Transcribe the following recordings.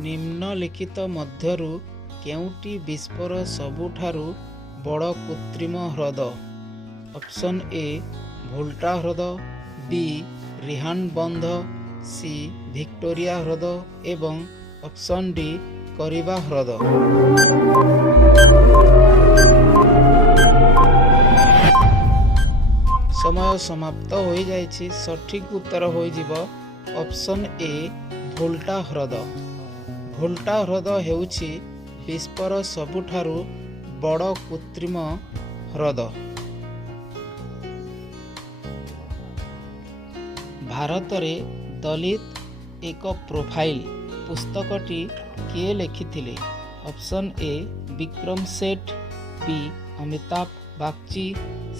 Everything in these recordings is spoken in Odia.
ନିମ୍ନଲିଖିତ ମଧ୍ୟରୁ କେଉଁଟି ବିଶ୍ୱର ସବୁଠାରୁ ବଡ଼ କୃତ୍ରିମ ହ୍ରଦ? ଅପସନ୍ ଏ ଭୋଲ୍ଟା ହ୍ରଦ, ବି ରିହାଣ୍ଡ ବନ୍ଧ, ସି ଭିକ୍ଟୋରିଆ ହ୍ରଦ ଏବଂ ଅପସନ୍ ଡି କରିବା ହ୍ରଦ। ସମୟ ସମାପ୍ତ ହୋଇଯାଇଛି। ସଠିକ୍ ଉତ୍ତର ହୋଇଯିବ ଅପସନ୍ ଏ ଭୋଲ୍ଟା ହ୍ରଦ। ଭୋଲ୍ଟା ହ୍ରଦ ହେଉଛି ବିଶ୍ୱର ସବୁଠାରୁ ବଡ଼ କୃତ୍ରିମ ହ୍ରଦ। ଭାରତରେ ଦଲିତ ଏକ ପ୍ରୋଫାଇଲ୍ ପୁସ୍ତକଟି କିଏ ଲେଖିଥିଲେ? Option A Vikram Seth, B Amitabh Bagchi,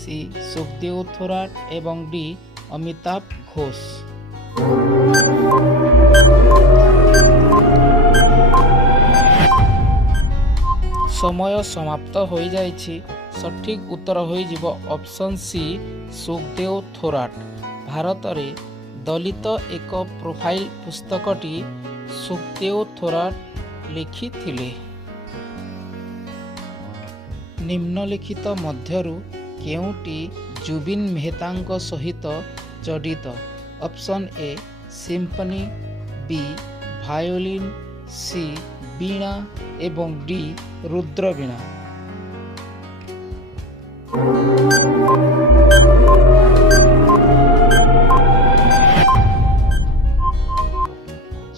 C Sukhdeo Thorat ଏବଂ ଡି ଅମିତାଭ ଘୋଷ। ସମୟ ସମାପ୍ତ ହୋଇଯାଇଛି। ସଠିକ୍ ଉତ୍ତର ହୋଇଯିବ ଅପସନ୍ ସି ସୁଖଦେଓ ଥୋରାଟ। ଭାରତରେ ଦଲିତ ଏକ ପ୍ରୋଫାଇଲ୍ ପୁସ୍ତକଟି ସୁଖଦେଓ ଥୋରାଟ ଲେଖିଥିଲେ। ନିମ୍ନଲିଖିତ ମଧ୍ୟରୁ କେଉଁଟି ଜୁବିନ୍ ମେହେତାଙ୍କ ସହିତ ଜଡ଼ିତ? Option A symphony, B violin, C veena ଏବଂ ଡି ରୁଦ୍ରବୀଣା।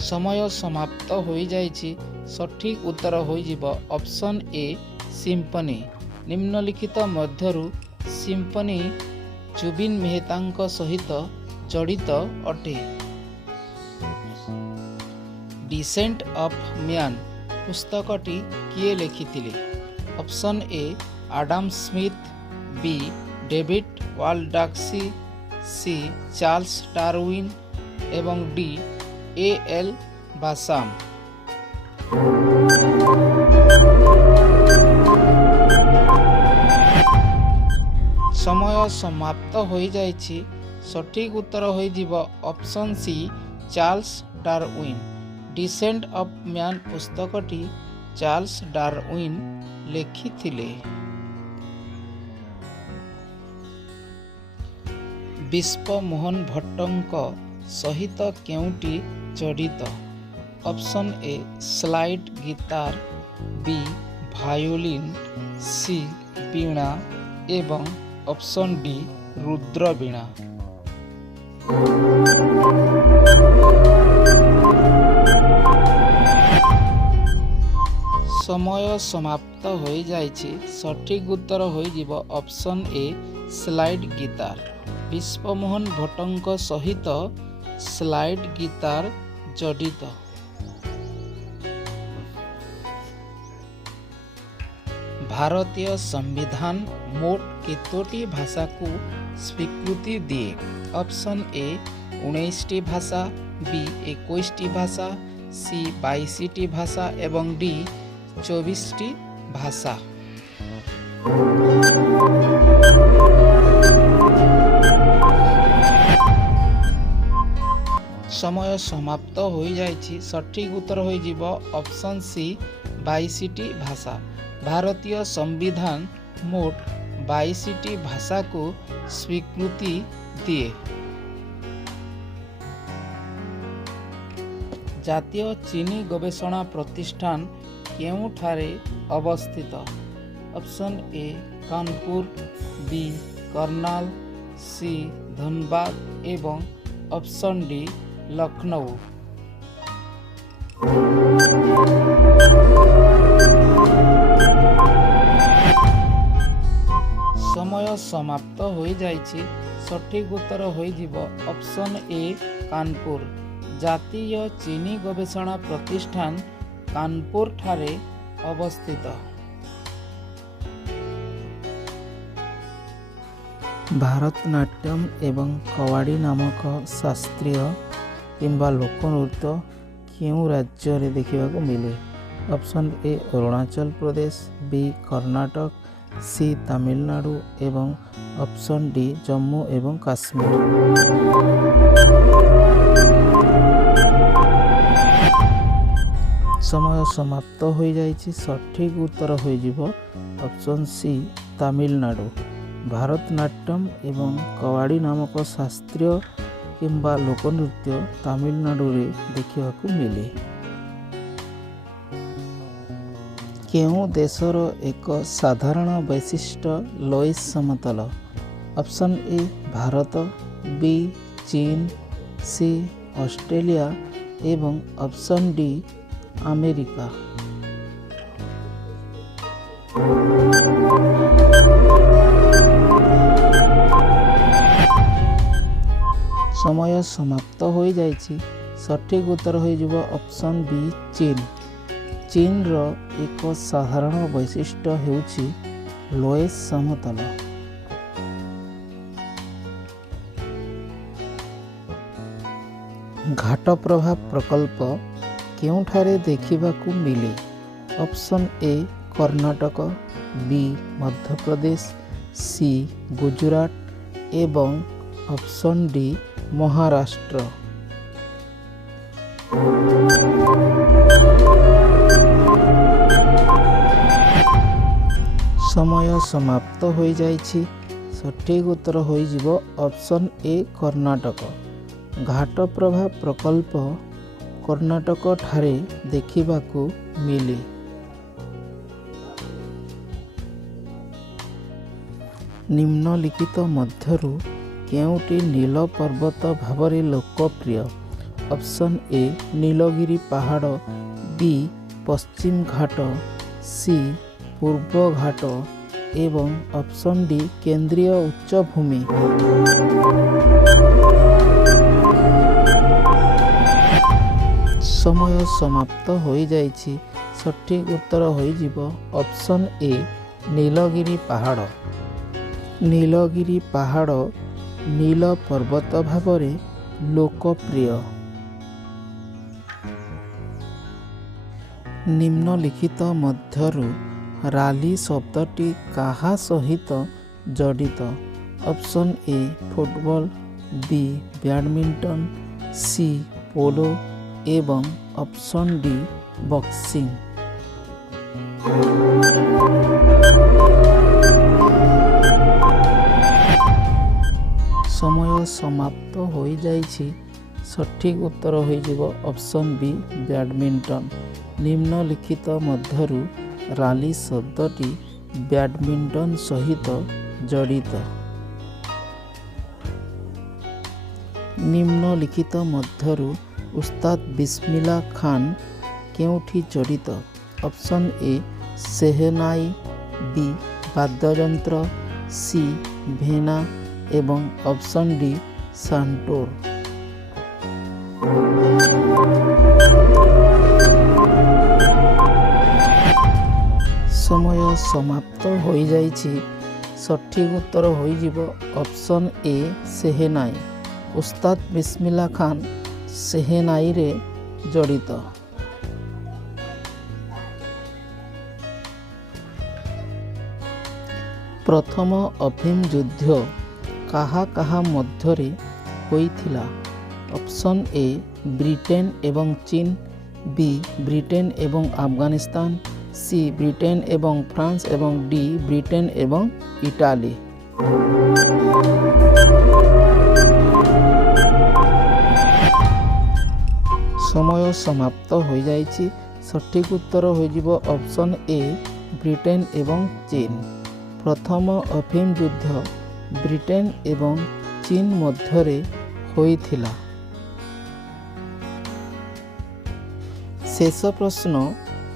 ସମୟ ସମାପ୍ତ ହୋଇଯାଇଛି। ସଠିକ୍ ଉତ୍ତର ହୋଇଯିବ ଅପସନ୍ ଏ ସିମ୍ଫନି। ନିମ୍ନଲିଖିତ ମଧ୍ୟରୁ ସିମ୍ଫନି ଜୁବିନ୍ ମେହେତାଙ୍କ ସହିତ ଜଡ଼ିତ ଅଟେ। ଡିସେଣ୍ଟ ଅଫ୍ ମ୍ୟାନ୍ ପୁସ୍ତକଟି କିଏ ଲେଖିଥିଲେ? Option A Adam Smith, B David Baldacci, C Charles Darwin ଏବଂ ଡି ଏ.ଏଲ୍. ବାସାମ। ସମୟ ସମାପ୍ତ ହୋଇଯାଇଛି। ସଠିକ୍ ଉତ୍ତର ହୋଇଯିବ option C Charles Darwin. Descent of man ପୁସ୍ତକଟି ଚାର୍ଲ୍ସ ଡାରୱିନ୍ ଲେଖିଥିଲେ। ବିଶ୍ୱମୋହନ ଭଟ୍ଟଙ୍କ ସହିତ କେଉଁଟି ଜଡ଼ିତ? Option A slide guitar, B violin, C veena ଏବଂ ଅପସନ୍ ଡି ରୁଦ୍ରବୀଣା। ସମୟ ସମାପ୍ତ ହୋଇଯାଇଛି। ସଠିକ୍ ଉତ୍ତର ହୋଇଯିବ option A slide guitar. Vishwamohan ଭଟ୍ଟଙ୍କ ସହିତ ସ୍ଲାଇଡ୍ ଗିଟାର ଜଡ଼ିତ। ଭାରତୀୟ ସମ୍ବିଧାନ ମୋଟ କେତୋଟି ଭାଷାକୁ ସ୍ୱୀକୃତି ଦିଏ? ଅପସନ୍ ଏ 19ଟି ଭାଷା, ବି 21ଟି ଭାଷା, ସି 22ଟି ଭାଷା ଏବଂ ଡି 24ଟି ଭାଷା। ସମୟ ସମାପ୍ତ ହୋଇଯାଇଛି। ସଠିକ୍ ଉତ୍ତର ହୋଇଯିବ ଅପସନ୍ ସି 22ଟି ଭାଷା। ଭାରତୀୟ ସମ୍ବିଧାନ ମୋଟ 22ଟି ଭାଷାକୁ ସ୍ୱୀକୃତି ଦିଏ। ଜାତୀୟ ଚିନି ଗବେଷଣା ପ୍ରତିଷ୍ଠାନ କେଉଁଠାରେ ଅବସ୍ଥିତ? Option A Kanpur, B Karnal, C Dhanbad ଏବଂ ଅପସନ୍ ଡି ଲକ୍ଷ୍ନୌ। ସମୟ ସମାପ୍ତ ହୋଇଯାଇଛି। ସଠିକ୍ ଉତ୍ତର ହୋଇଯିବ ଅପସନ୍ ଏ କାନପୁର। ଜାତୀୟ ଚିନି ଗବେଷଣା ପ୍ରତିଷ୍ଠାନ କାନପୁରଠାରେ ଅବସ୍ଥିତ। ଭାରତନାଟ୍ୟମ୍ ଏବଂ କବାଡ଼ି ନାମକ ଶାସ୍ତ୍ରୀୟ କିମ୍ବା ଲୋକନୃତ୍ୟ କେଉଁ ରାଜ୍ୟରେ ଦେଖିବାକୁ ମିଳେ? Option A Arunachal Pradesh, B Karnataka, C Tamil Nadu ଏବଂ ଅପସନ୍ ଡି ଜମ୍ମୁ ଏବଂ କାଶ୍ମୀର। समय समाप्त हो जाइछि। सठिक उत्तर हो ऑप्शन सी तमिलनाडु। भारतनाट्यम एवं कवाड़ी नामक शास्त्रीय किंबा लोकनृत्य तमिलनाडु रे देखिबाकू मिले। केउं देशर एक साधारण वैशिष्ट्य लोइस समतल? ऑप्शन ए भारत, बी चीन, सी ऑस्ट्रेलिया एवं ऑप्शन डी अमेरिका। समय समाप्त हो जाइछि। सठिक उत्तर हो ऑप्शन बी चीन। चीन रो एक साधारण वैशिष्ट्य हेउछि लोएस समतल। घाट प्रभाव प्रकल्प केउठारे देखिबाकू मिले? ऑप्शन ए कर्नाटक, बी मध्य प्रदेश, सी गुजरात एवं ऑप्शन डी महाराष्ट्र। समय समाप्त हो जाइछि। सठिक उत्तर हो ऑप्शन ए कर्नाटक। घाट प्रभाव प्रकल्प कर्नाटक ठारे देखिबाकू मिले। निम्नलिखित मध्यरु केउटी नील पर्वत भावरे लोकप्रिय? ऑप्शन ए नीलगिरी पहाड़, बी पश्चिम घाट, सी पूर्व घाट एवं ऑप्शन डी केंद्रीय उच्चभूमि। समय समाप्त हो जाइछि। सठिक उत्तर हो ऑप्शन ए नीलगिरी पहाड़। नीलगिरी पहाड़ नील पर्वत भावरे लोकप्रिय। निम्नलिखित मध्यरु राली शब्दटी काहा सहित जड़ित? Option A football, B badminton, C polo एवं ऑप्शन डी बॉक्सिंग। समय समाप्त हो जाइछि। सठिक उत्तर हो ऑप्शन बी बैडमिंटन। निम्नलिखित मध्यरु राली शब्दटी बैडमिंटन सहित जड़ित। निम्नलिखित मध्यरु उस्ताद बिस्मिल्लाह खान केउठी जड़ित? ऑप्शन ए सेहनाई, बी वाद्ययंत्र, सी भेना एवं ऑप्शन डी सांटोर। समय समाप्त हो जाइछि। सठिक उत्तर हो ऑप्शन ए सेहनाई। उस्ताद बिस्मिल्लाह खान सेहनाई रे जड़ित। प्रथम अफिम युद्ध काहा काहा मध्यरे होइथिला? ऑप्शन ए ब्रिटेन एवं चीन, बी ब्रिटेन एवं अफगानिस्तान, सी ब्रिटेन एवं फ्रांस एवं डी ब्रिटेन एवं इटाली। समय समाप्त हो जाइछि। सठिक उत्तर हो ऑप्शन ए ब्रिटेन एवं चीन। प्रथम अफिम युद्ध ब्रिटेन एवं चीन मध्यरे होइथिला। शेष प्रश्न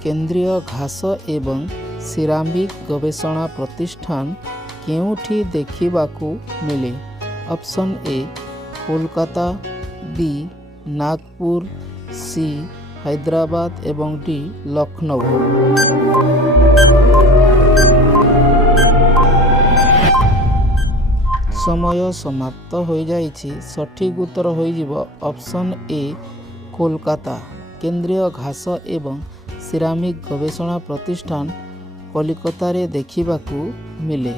केंद्रीय घास एवं सिरामिक गवेषणा प्रतिष्ठान केउठी देखिबाकू मिले? Option A Kolkata, B Nagpur, C Hyderabad एवं डी लखनऊ। समय समाप्त हो जाइछि। सठिक उत्तर हो ऑप्शन ए कोलकाता। केंद्रीय घास एवं सिरामिक गवेषणा प्रतिष्ठान कलिकता रे देखिबाकू मिले।